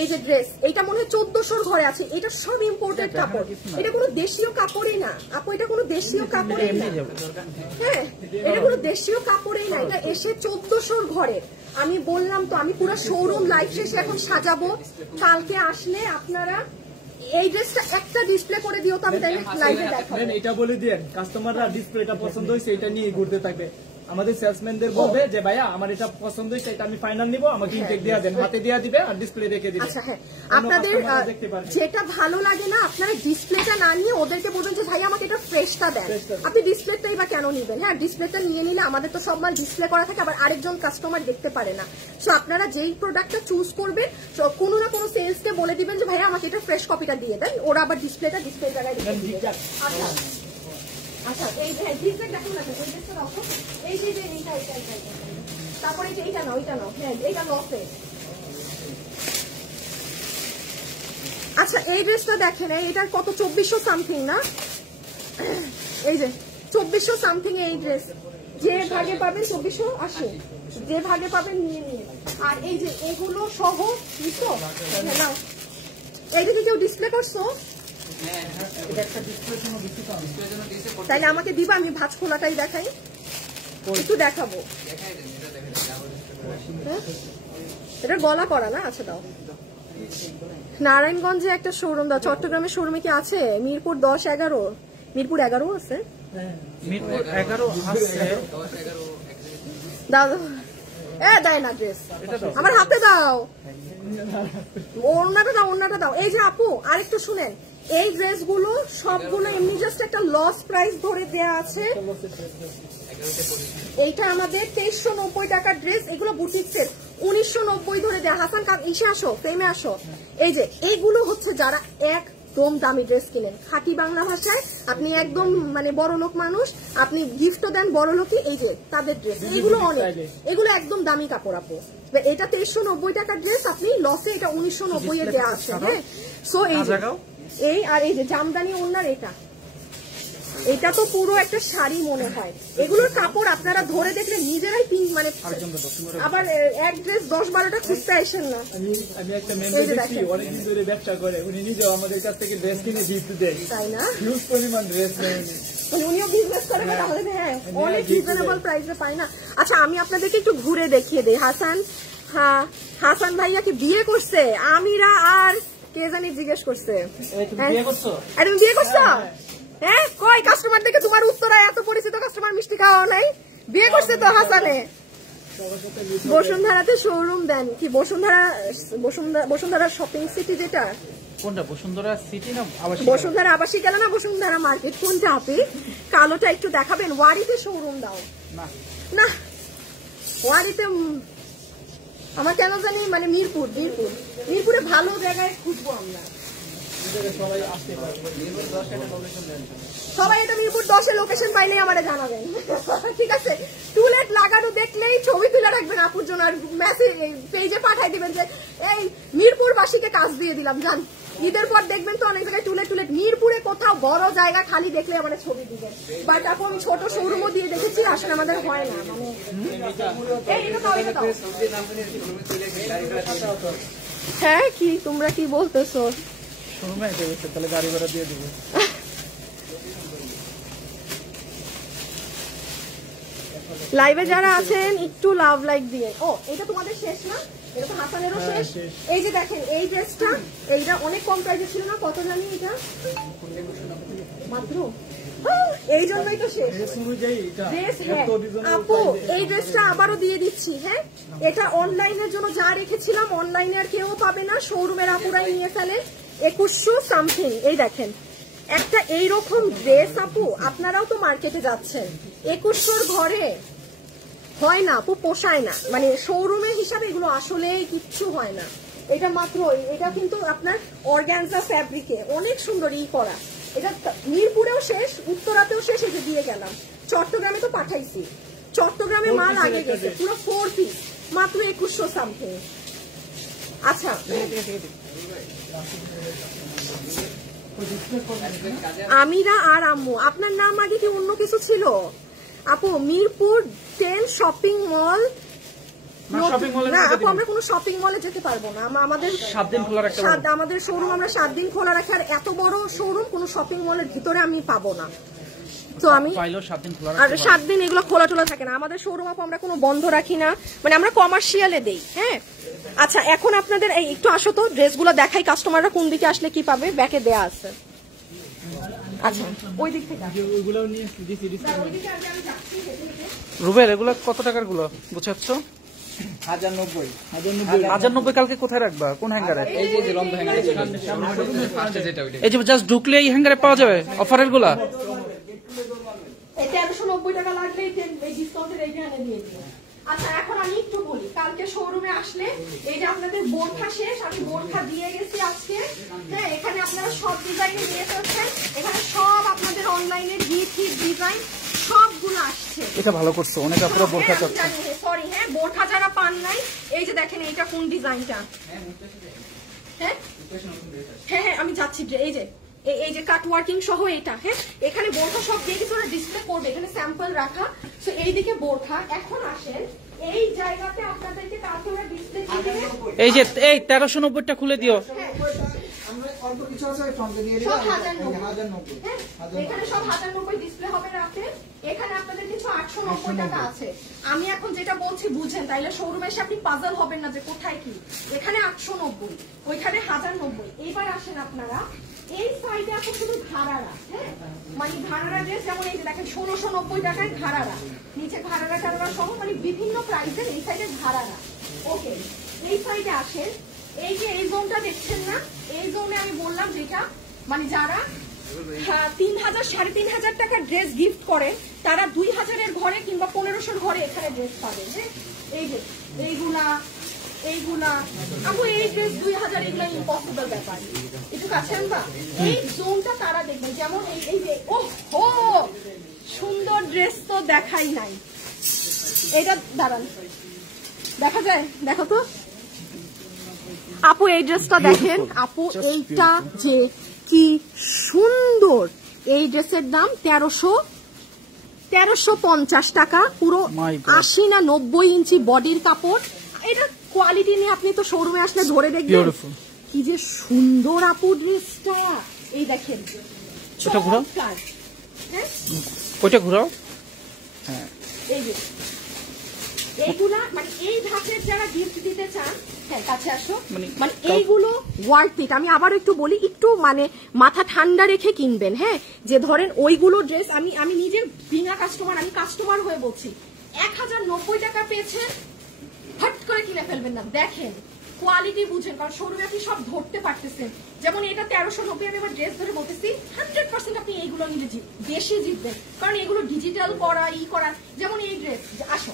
এই যে ড্রেস, এইটা মনে হয় 1400 ঘরে আছে। এটা সব ইম্পোর্টেড কাপড়, এটা কোনো দেশীয় কাপড়ই না আপু, এটা কোনো দেশীয় কাপড়ই না। হ্যাঁ, এটা কোনো দেশীয় কাপড়ই না, এটা এসে 1400 ঘরে। আমি বললাম তো, আমি পুরো শোরুম লাইভ শেষে এখন সাজাবো। কালকে আসলে আপনারা এই ড্রেসটা একটা ডিসপ্লে করে দিও, তো আমি তাইলে লাইভে দেখাবো। এটা বলে দেন, কাস্টমাররা ডিসপ্লেটা পছন্দ হয়েছে এটা নিয়ে ঘুরতে থাকবে। আমাদের সেলসম্যানদের বলবে যে ভাইয়া আমার এটা পছন্দ হয়েছে, এটা আমি ফাইনাল নিব, আমাকে ইনটেক দেয়া দেন, হাতে দেয়া দিবে আর ডিসপ্লে রেখে দিবে। আচ্ছা হ্যাঁ, আপনাদের যেটা ভালো লাগে না, আপনারা ডিসপ্লেটা না নিয়ে ওদেরকে বলবেন যে ভাই আমাকে এটা ফ্রেশটা দেন। আপনি ডিসপ্লেটাই বা কেন নিবেন? হ্যাঁ, ডিসপ্লেটা নিয়ে নিলে আমাদের তো সব মাল ডিসপ্লে করা থাকে, আবার আরেকজন কাস্টমার দেখতে পারে না। সো আপনারা যেই প্রোডাক্টটা চুজ করবেন কোনো না কোনো সেলসকে বলে দিবেন যে ভাইয়া আমাকে এটা ফ্রেশ কপিটা দিয়ে দেন, ওরা আবার ডিসপ্লে জায়গায় রেখে দিবে। আচ্ছা আচ্ছা, এই যে জিগজ্যাগ দেখুন না, এই ড্রেসটা দাও তো, এই যে এইটা তারপরে এইটা নাও, হ্যাঁ এইটা লসে। আচ্ছা, এই ড্রেসটা দেখেন, এটার কত 2400 সামথিং না? এই যে 2400 সামথিং এই ড্রেস, যে ভাগে পাবেন 2480, যে ভাগে পাবেন নিয়ে নিয়ে। আর এই যে এগুলো সহ নিছো নাও, এইটা কি কেউ ডিসপ্লে করছো? তাইলে আমাকে দিবা, আমি ভাঁজ খোলাটাই দেখাই, একটু দেখাবো। এটা গলা করা না? আচ্ছা দাও। নারায়ণগঞ্জে একটা শোরুম দাও, চট্টগ্রামের শোরুমে কি আছে? মিরপুর 10-11, মিরপুর 11 আছে, মিরপুর 11 আছে। দাও দেয় না ড্রেস, আমার হাতে দাও, ওড়নাটা দাও। এই যে আপু আরেকটু শুনেন, এই ড্রেসগুলো সবগুলো এমনি জাস্ট একটা লস প্রাইস ধরে দেয়া আছে। এইটা আমাদের 2390 টাকার ড্রেস, এগুলো বুটিক্সের 1990 ধরে দেয়া। হাসান ইসে আসো, ফ্রেমে আসো। এই যে এইগুলো হচ্ছে যারা একদম দামি ড্রেস কিনেন, খাঁটি বাংলা ভাষায়, আপনি একদম মানে বড় লোক মানুষ, আপনি গিফটও দেন বড় লোকই, এই যে তাদের ড্রেস, এগুলো অনেক, এগুলো একদম দামি কাপড় আপু। এটা 2390 টাকার ড্রেস, আপনি লসে এটা 1990 এ দেওয়া আছে। হ্যাঁ, সো এই আর এই যে জামদানি ওড়নার এটা তো পুরো একটা শাড়ি মনে হয়। এগুলোর কাপড় আপনারা ধরে দেখলে নিজেরাই মানে আবার এক ড্রেস 10-12টা খুঁজতে আসেন না। আমি একটা মেম্বার দেখছি অনেকদিন ধরে ব্যবসা করে, উনি নিজেও আমাদের কাছ থেকে ড্রেস কিনে গিফট দেয়, তাই না? হিউজ পরিমাণ ড্রেস নেয় উনিও বিজনেস করে, তাহলে হ্যাঁ অনেক রিজনেবল প্রাইসে পায় না। আচ্ছা, আমি আপনাদেরকে একটু ঘুরে দেখিয়ে দিই। হাসান ভাইয়া কি বিয়ে করছে? আমিরা আর কে জানি জিজ্ঞেস করছে, তুমি বিয়ে করছো? হ্যাঁ, কই কাস্টমার দেখে তোমার উত্তরায় এত পরিচিত কাস্টমার মিষ্টি খাওয়া নাই? বিয়ে করছে তো হাসানে। বসুন্ধরাতে শোরুম দেন কি? বসুন্ধরা শপিং সিটি, যেটা কোনটা? বসুন্ধরা সিটি না বসুন্ধরা আবাসিক গেল না বসুন্ধরা মার্কেট? কোনটা আপনি? কালোটা একটু দেখাবেন। ওয়ারিতে শোরুম দাও না, ওয়ারিতে আমার কেন জানি মানে মিরপুরে ভালো জায়গায় খুঁজবো আমরা। সবাই এটা মিরপুর 10-এ লোকেশন পাইলে আমারে জানাবেন, ঠিক আছে? টুলেট লাগানো দেখলেই ছবি তুলে রাখবেন আপুর জন্য, আর মেসেজ পেজে পাঠাই দিবেন যে এই মিরপুর বাসীকে কাজ দিয়ে দিলাম। জান ঈদের পর দেখবেন তো অনেক জায়গায় টুলেট মিরপুরে কোথাও বড় জায়গা খালি দেখলে আমাদের ছবি দিবেন। বাট আপু আমি ছোট শোরুমও দিয়ে দেখেছি, আসলে আমাদের হয় না। মানে হ্যাঁ কি তোমরা কি বলতেছো? তাহলে গাড়ি ভাড়া দিয়ে দিব। লাইভে যারা আছেন একটু লাভ লাইক দিয়ে। ও এটা তোমাদের শেষ না? এটা তো হাসানেরও শেষ। এই যে দেখেন এই ড্রেসটা, এইটা অনেক কম প্রাইসে ছিল না, কত জানি এটা মাত্র, এই জন্যই তো শেষ। আপু এই ড্রেসটা আবারও দিয়ে দিচ্ছি। হ্যাঁ এটা অনলাইনের জন্য যা রেখেছিলাম অনলাইনে আর কেউ পাবে না, শোরুমের আপুরাই নিয়ে ফেলে। 2100 সামথিং। এই দেখেন একটা এইরকম ড্রেস আপু, আপনারাও তো মার্কেটে যাচ্ছেন, 2100 ঘরে হয় না আপু, পোষায় না। মানে শোরুমের হিসাবে এগুলো আসলে কিচ্ছু হয় না। এটা মাত্র, এটা কিন্তু আপনার অর্গানজা ফ্যাব্রিকে অনেক সুন্দর করা। এটা মিরপুরেও শেষ, উত্তরাতেও শেষ, এই যে দিয়ে গেলাম। চট্টগ্রামে তো পাঠাইছি, চট্টগ্রামে মাল আগে গেছে, পুরো 4 পিস, মাত্র 2100 সামথিং। আচ্ছা আমিরা আর আম্মু, আপনার নাম আগে কি অন্য কিছু ছিল আপু? মিরপুর 10 শপিং মল না আপু, আমরা কোনো শপিং মলে যেতে পারবো না। আমাদের 7 দিন খোলা রাখতে পারবো। আমাদের শোরুম আমরা 7 দিন খোলা রাখি, আর এত বড় শোরুম কোনো শপিং মলের ভিতরে আমি পাবো না। তো আমি 7 দিন খোলা আর 7 দিন এগুলো খোলা টোলা থাকে না আমাদের শোরুম আপু, আমরা কোনো বন্ধ রাখি না, মানে আমরা কমার্শিয়ালে দেই। হ্যাঁ আচ্ছা এখন আপনাদের এই একটু আসো তো, ড্রেসগুলো দেখাই, কাস্টমাররা কোন দিকে আসলে কি পাবে, ব্যাকে দেয়া আছে। আচ্ছা ওই দিক থেকে ওইগুলো নিয়ে দিছি ডিসকাউন্ট। ওই দিকে আমি যাচ্ছি হেঁটে হেঁটে। রুবেল এগুলো কত টাকার গুলো বুঝাচ্ছ? 1090। কালকে কোথায় রাখবা, কোন হ্যাঙ্গারে? এই যে লম্বা হ্যাঙ্গারে ফার্স্টে যেটা ওইটা। এই যে জাস্ট ঢুকলে এই হ্যাঙ্গারে পাওয়া যাবে অফারের গুলা। এই 1390 টাকা লাগলে এই ডিসকাউন্টের এইটা এনে দিয়ে দিই। আচ্ছা এখন আমি একটু বলি, কালকে শোরুমে আসলে এই যে আপনাদের বোরখা শেষ, আমি বোরখা দিয়ে গেছি আজকে। হ্যাঁ এখানে আপনারা সব ডিজাইনে নিয়ে ফেলছেন, এখানে সব আপনাদের অনলাইনের ডিজাইন সবগুলো আসছে। এটা ভালো করছো, অনেক আপুরা বোরখা চাচ্ছে। সরি হ্যাঁ বোরখা যারা পান নাই, এই যে দেখেন এইটা কোন ডিজাইনটা। হ্যাঁ হ্যাঁ হ্যাঁ আমি যাচ্ছি, এই যে কাট ওয়ার্কিং সহ এটা। হ্যাঁ এখানে বোরখা সব দিয়ে কিছু ডিসপ্লে করবে, এখানে স্যাম্পল রাখা। তো এইদিকে বোরখা। এখন আসেন এই জায়গাতে আপনাদেরকে কার্টুনের ডিসপ্লে দিয়ে দেবে। এই যে এই 1390টা খুলে দিও। হ্যাঁ আমরা অল্প কিছু আছে ফ্রন্টে দিয়ে সব দিলাম 1090। হ্যাঁ এখানে সব 1090 ডিসপ্লে হবে রাতে। এখানে আপনাদের কিছু 890 টাকা আছে। আমি এখন যেটা বলছি বুঝেন, তাইলে শোরুমে এসে আপনি পাজল হবেন না যে কোথায় কি। এখানে 890, ওইখানে 1090। এবার আসেন আপনারা এই সাইডে আপনি শুধু ঘাড়ারা। হ্যাঁ মানে ঘাড়ারা ড্রেস, যেমন এই যে দেখেন 1690 টাকায় ঘাড়ারা, নিচে ঘাড়ারা টাড়ারা সহ মানে বিভিন্ন প্রাইসের এই সাইডে ঘাড়ারা। ওকে এই সাইডে আসেন, এই যে এই জোনটা দেখছেন না, এই জোনে আমি বললাম যেটা মানে যারা 3000 3500 টাকার ড্রেস গিফট করেন, তারা 2000-এর ঘরে কিংবা 1500-র ঘরে এখানে ড্রেস পাবেন। হ্যাঁ এই যে এইগুলা আপু এই ড্রেস 2000, এগুলা ইম্পসিবল ব্যাপার। একটু কাছে আনবা এই জোনটা, তারা দেখবেন যেমন এই যে ও হো সুন্দর ড্রেস তো দেখাই নাই। এটা দাঁড়ান দেখা যায়, দেখো তো আপু এই ড্রেসটা দেখেন। আপু এইটা যে কি সুন্দর, এই ড্রেসের দাম 1350 টাকা, পুরো 80 না 90 ইঞ্চি বডির কাপড়। এটা কোয়ালিটি নিয়ে আপনি তো শোরুমে আসলে ধরে দেখবেন কি যে সুন্দর আপু ড্রেসটা। এই দেখেন ওটা ঘুরাও, হ্যাঁ ওইটা ঘুরাও। হ্যাঁ এই যে এইগুলা মানে এই ধাঁচের যারা গিফট দিতে চান, হ্যাঁ কাছে আসো, মানে এইগুলো ওয়ার্থ ইট। আমি আবার একটু বলি, একটু মানে মাথা ঠান্ডা রেখে কিনবেন। হ্যাঁ যে ধরেন ওইগুলো ড্রেস আমি নিজে বিনা কাস্টমার, আমি কাস্টমার হয়ে বলছি, 1090 টাকা পেয়েছেন, হট করে কিনে ফেলবেন না। দেখেন কোয়ালিটি বুঝেন, কারণ শোরুমে আপনি সব ধরতে পারতেছেন। যেমন এটা 1390, আমি এবার ড্রেস ধরে বলতেছি 100% আপনি এইগুলো নিলে বেশি জিতবেন, কারণ এগুলো ডিজিটাল করা করা। যেমন এই ড্রেস আসো,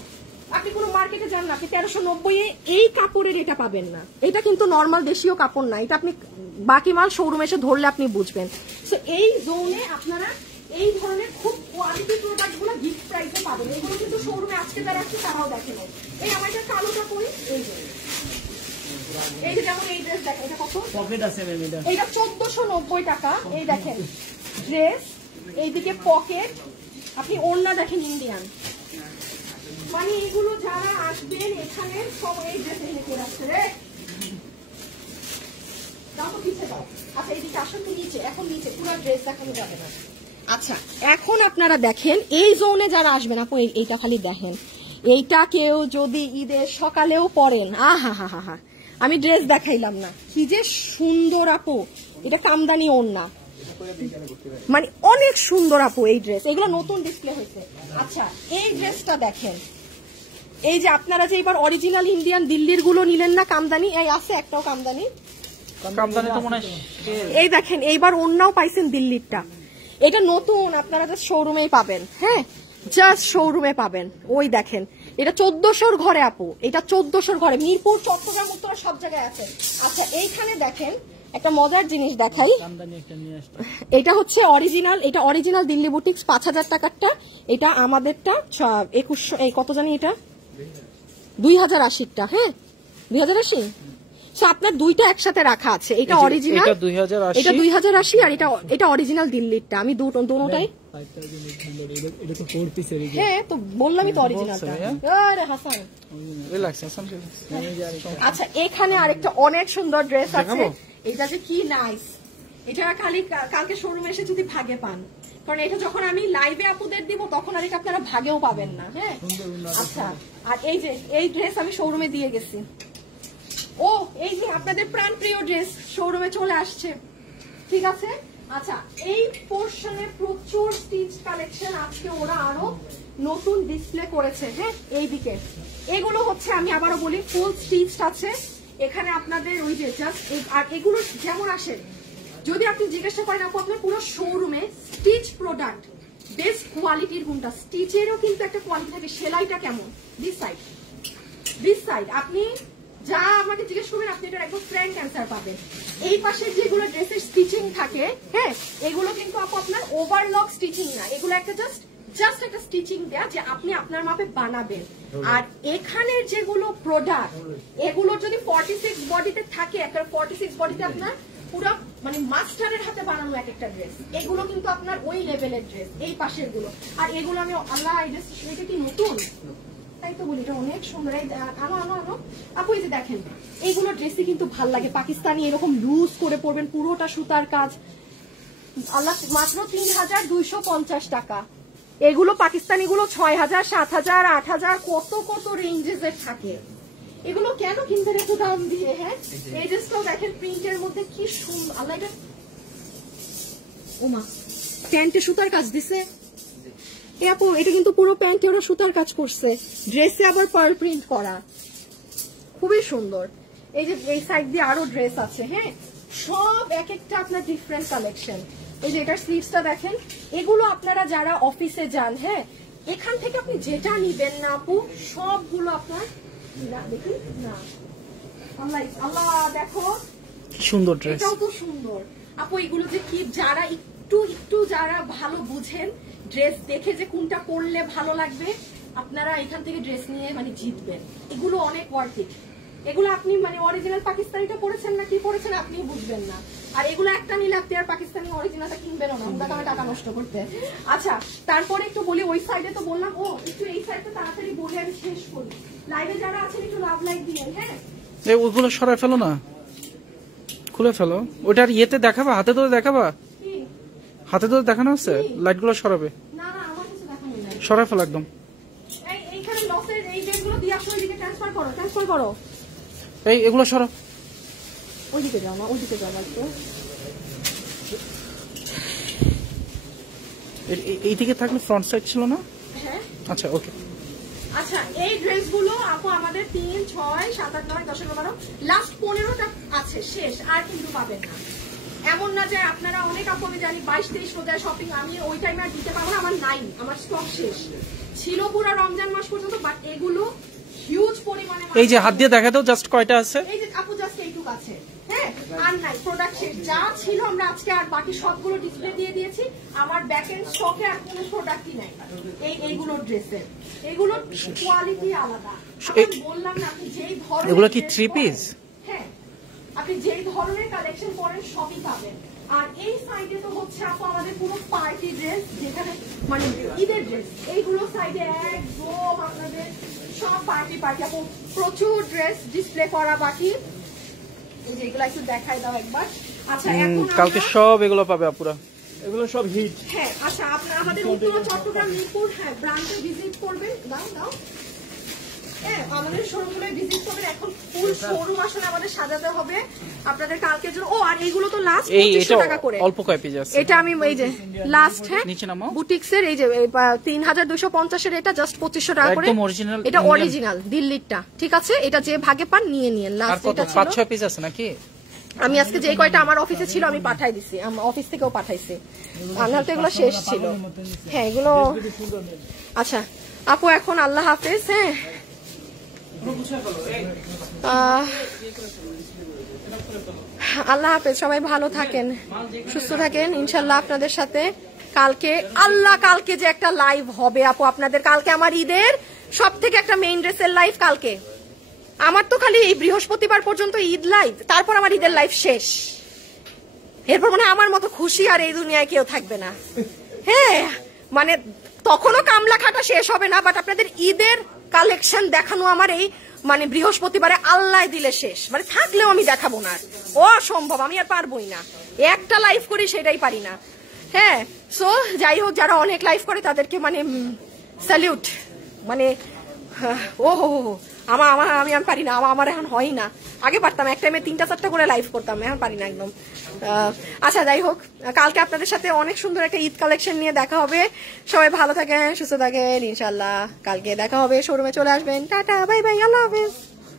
আপনি কোনো মার্কেটে যান না, আপনি 1390 এই কাপড়ের এটা পাবেন না। এটা কিন্তু নর্মাল দেশীয় কাপড় না, এটা আপনি বাকি মাল শোরুমে এসে ধরলে আপনি বুঝবেন। সো এই জোনে আপনারা এই ধরনের খুব কোয়ালিটি প্রোডাক্ট গুলো গিফট প্রাইসে পাবেন। এগুলো কিন্তু শোরুমে আজকে যারা আসছে তারাও দেখেন। এই আমার এটা কালোটা করি, এই যে যেমন এই ড্রেস দেখেন, এটা কত পকেট আছে ম্যাম, এটা 1490 টাকা। এই দেখেন ড্রেস, এইদিকে পকেট, আপনি ওড়না দেখেন ইন্ডিয়ান। মানে এগুলো যারা আসবেন এখানে সব এই ড্রেস নিতে আসছে রে। দাও তো পিছে দাও। আচ্ছা এইদিকে আসুন তো নিচে, এখন নিচে পুরো ড্রেস দেখানো যাবে না। আচ্ছা এখন আপনারা দেখেন এই জোনে যারা আসবেন, আপু এইটা খালি দেখেন, এইটা কেউ যদি ঈদের সকালেও পরেন, আহা হা হা হা, আমি ড্রেস দেখাইলাম না, কি যে সুন্দর আপু। এটা কামদানি ওড়না, মানে অনেক সুন্দর আপু এই ড্রেস। এগুলো নতুন ডিসপ্লে হয়েছে। আচ্ছা এই ড্রেসটা দেখেন, এই যে আপনারা যে এবার অরিজিনাল ইন্ডিয়ান দিল্লির গুলো নিলেন না কামদানি, এই আছে একটাও কামদানি, কামদানি তো মনে হয় এই দেখেন এইবার ওড়নাও পাইছেন দিল্লিরটা। এটা নতুন, আপনারা জাস্ট শোরুমেই পাবেন। হ্যাঁ জাস্ট শোরুমে পাবেন। ওই দেখেন এটা 1400 ঘরে আপু, এটা 1400 ঘরে, মিরপুর, চট্টগ্রাম, উত্তরা সব জায়গায় আছে। আচ্ছা এইখানে দেখেন একটা মজার জিনিস দেখাই, এটা হচ্ছে অরিজিনাল, এটা অরিজিনাল দিল্লি বুটিক্স 5000 টাকারটা, এটা আমাদেরটা 2100, এই কত জানি এটা 2080টা। হ্যাঁ 2080। আপনার দুইটা একসাথে রাখা আছে, এটা অরিজিনাল, এটা 2080 আর এটা অরিজিনাল দিল্লিরটা। আমি দুটোটাই, হ্যাঁ তো বললামই তো অরিজিনালটা। আরে হাসান রিল্যাক্স। আচ্ছা এখানে আরেকটা অনেক সুন্দর ড্রেস আছে, এটা যে কি নাইস, এটা খালি কালকে শোরুমে এসে যদি ভাগে পান, কারণ এটা যখন আমি লাইভে আপুদের দিব তখন আর এটা আপনারা ভাগেও পাবেন না। হ্যাঁ আচ্ছা আর এই যে এই ড্রেস আমি শোরুমে দিয়ে গেছি। ও এই যে আপনাদের প্রাণপ্রিয় ড্রেস শোরুমে চলে আসছে, ঠিক আছে। আচ্ছা এই পোর্শনে প্রচুর স্টিচ কালেকশন আজকে ওরা আরো নতুন ডিসপ্লে করেছে। হ্যাঁ এইদিকে এগুলো হচ্ছে আমি আবারও বলি ফুল স্টিচ আছে এখানে আপনাদের, ওই যে জাস্ট আর এগুলো যেমন আসে, যদি আপনি জিজ্ঞাসা করেন আপু আপনার পুরো শোরুমে স্টিচ প্রোডাক্ট বেস্ট কোয়ালিটির কোনটা, স্টিচেরও কিন্তু একটা কোয়ালিটি থাকে, সেলাইটা কেমন, দিস সাইড আপনি যা আমাকে জিজ্ঞেস করবেন আপনি এটার একদম ফ্র্যাঙ্ক অ্যান্সার পাবেন। এই পাশে যেগুলো ড্রেসের স্টিচিং থাকে, হ্যাঁ এগুলো কিন্তু আপু আপনার ওভারলক স্টিচিং না, এগুলো একটা জাস্ট একটা স্টিচিং দেয়া যে আপনি আপনার মাপে বানাবেন। আর এখানের যেগুলো প্রোডাক্ট এগুলো যদি 46 বডিতে থাকে, একটা 46 বডিতে আপনার পুরো মানে মাস্টারের হাতে বানানো এক একটা ড্রেস, এগুলো কিন্তু আপনার ওই লেভেলের ড্রেস। এই পাশের গুলো আর এগুলো আমি আল্লাহ এই ড্রেস এটা কি নতুন, তাই তো বলি এটা অনেক সুন্দর। আনো আপু এই যে দেখেন এইগুলো ড্রেসই কিন্তু ভাল লাগে, পাকিস্তানি এরকম লুজ করে পরবেন, পুরোটা সুতার কাজ, আল্লাহ মাত্র 3250 টাকা। এগুলো পাকিস্তানি গুলো 6000, 7000, 8000 কত রেঞ্জেস এর থাকে। এগুলো কেন কিনতে এত দাম দিয়ে? হ্যাঁ এই ড্রেসটাও দেখেন প্রিন্টের মধ্যে কি সুন্দর, আল্লাহ এটা ওমা প্যান্টে সুতার কাজ দিছে। আপু এটা কিন্তু পুরো প্যান্টে ওরা সুতার কাজ করছে, ড্রেসে আবার পার্ল প্রিন্ট করা, খুবই সুন্দর। এই যে এই সাইড দিয়ে আরো ড্রেস আছে। হ্যাঁ সব এক একটা আপনার ডিফারেন্ট কালেকশন। এই যে এটার স্লিভসটা দেখেন, এগুলো আপনারা যারা অফিসে যান, হ্যাঁ এখান থেকে আপনি যেটা নিবেন না আপু সবগুলো আপনার দেখি না, আল্লাহ দেখো সুন্দর ড্রেস, এটাও তো সুন্দর আপু। এগুলো যে কি যারা একটু যারা ভালো বুঝেন ড্রেস দেখে যে কোনটা পরলে ভালো লাগবে, আপনারা এখান থেকে ড্রেস নিয়ে মানে জিতবেন। এগুলো অনেক ওয়ার্থ ইট। এগুলো আপনি মানে অরিজিনাল পাকিস্তানিটা পড়েছেন না কি পড়েছেন আপনি বুঝবেন না, আর এগুলো একটা নিলে আপনি আর পাকিস্তানি অরিজিনালটা কিনবেন না, ওটা টাকা নষ্ট করতে। আচ্ছা তারপরে একটু বলি, ওই সাইডে তো বললাম, ও একটু এই সাইডটা তাড়াতাড়ি বলে আমি শেষ করি। লাইভে যারা আছেন একটু লাভ লাইক দিয়েন। হ্যাঁ ওইগুলো সরাই ফেলো না, খুলে ফেলো। ওটার ইয়েতে দেখাবা, হাতে ধরে দেখাবা, হাতে ধরে দেখানো আছে, লাইট গুলো সরাবে, না আমার কিছু দেখানো নাই, সরাই ফেলো একদম। এইখানে লসের এই ডেটগুলো দিয়ে আসলে এদিকে ট্রান্সফার করো। এই এগুলো সরাও, ওইদিকে যাও না, ওইদিকে যাও একটু। এই দিকে থাকলে ফ্রন্ট সাইড ছিল না? হ্যাঁ আচ্ছা ওকে। আচ্ছা এই ড্রেসগুলো আপু আমাদের 3, 6, 7, 8, 9, 10, 11, লাস্ট 15টা আছে, শেষ আর কিন্তু পাবেন না। এমন না যে আপনারা অনেক আপু আমি জানি 22-23 রোজায় শপিং আমি ওই টাইমে আর দিতে পারবো না, আমার নাই, আমার স্টক শেষ ছিল পুরো রমজান মাস পর্যন্ত, বাট এগুলো হিউজ পরিমাণে। এই যে হাত দিয়ে দেখা দাও জাস্ট কয়টা আছে। এই যে আপু জাস্ট এইটুকু আছে, হ্যাঁ আর নাই, প্রোডাক্ট শেষ যা ছিল আমরা আজকে আর বাকি সবগুলো ডিসপ্লে দিয়ে দিয়েছি। আমার ব্যাক এন্ড স্টকে আর কোনো প্রোডাক্টই নাই এইগুলো ড্রেসের, এগুলোর কোয়ালিটি আলাদা। আমি বললাম না আপনি যেই ধরনের এগুলো কি 3 পিস? হ্যাঁ আপনি যেই ধরনের কালেকশন করেন সবই পাবেন। আর এই সাইডে তো হচ্ছে আপু আমাদের পুরো পার্টি ড্রেস, যেখানে মানে ঈদের ড্রেস, এইগুলো সাইডে একদম আপনাদের সব পার্টি আপু প্রচুর ড্রেস ডিসপ্লে করা বাকি। এই যে এগুলো একটু দেখাই দাও একবার। আচ্ছা এখন কালকে সব এগুলো পাবে আপুরা, এগুলো সব হিট। হ্যাঁ আচ্ছা আপনারা আমাদের উত্তরা চট্টগ্রাম মিরপুর ব্রাঞ্চে ভিজিট করবেন। দাও হ্যাঁ আমাদের শোরুমগুলো ভিজিট করবেন। এখন ফুল শোরুম আসলে আমাদের সাজাতে হবে আপনাদের কালকের জন্য। ও আর এইগুলো তো লাস্ট 2500 টাকা করে, অল্প কয় পিস আছে এটা আমি এই যে লাস্ট হ্যাঁ নিচে নামাও। বুটিক্সের এই যে 3250 এর এটা জাস্ট 2500 টাকা করে, একদম অরিজিনাল, এটা অরিজিনাল দিল্লিরটা, ঠিক আছে। এটা যে ভাগে পান নিয়ে নিন। আর লাস্ট কত এটা ছিল 5-6 পিস আছে নাকি? আমি আজকে যে কয়টা আমার অফিসে ছিল আমি পাঠাই দিছি, আমার অফিস থেকেও পাঠাইছি, আনাল তো এগুলো শেষ ছিল। হ্যাঁ এগুলো আচ্ছা আপু এখন আল্লাহ হাফেজ। হ্যাঁ আল্লাহ হাফেজ, সবাই ভালো থাকেন, সুস্থ থাকেন ইনশাল্লাহ। আপনাদের সাথে কালকে কালকে যে একটা লাইভ হবে আপু আপনাদের, কালকে আমার ঈদের সব থেকে একটা মেইন ড্রেসের লাইভ কালকে। আমার তো খালি এই বৃহস্পতিবার পর্যন্ত ঈদ লাইভ, তারপর আমার ঈদের লাইভ শেষ। এরপর মানে আমার মতো খুশি আর এই দুনিয়ায় কেউ থাকবে না। হ্যাঁ মানে তখনও কামলা খাটা শেষ হবে না, বাট আপনাদের ঈদের কালেকশন দেখানো আমার এই মানে বৃহস্পতিবারে আল্লাহ দিলে শেষ, মানে থাকলেও আমি দেখাবো না, অসম্ভব, আমি আর পারবোই না। একটা লাইভ করি সেটাই পারি না। হ্যাঁ সো যাই হোক, যারা অনেক লাইভ করে তাদেরকে মানে স্যালিউট, মানে আমি পারি না, আমার এখন হয় না। আগে পারতাম, এক টাইমে 3-4টা করে লাইভ করতাম, এখন পারি না একদম। আচ্ছা যাই হোক, কালকে আপনাদের সাথে অনেক সুন্দর একটা ঈদ কালেকশন নিয়ে দেখা হবে। সবাই ভালো থাকেন, সুস্থ থাকেন ইনশাল্লাহ। কালকে দেখা হবে, শোরুমে চলে আসবেন। টাটা বাই বাই, আল্লাহ হাফেজ।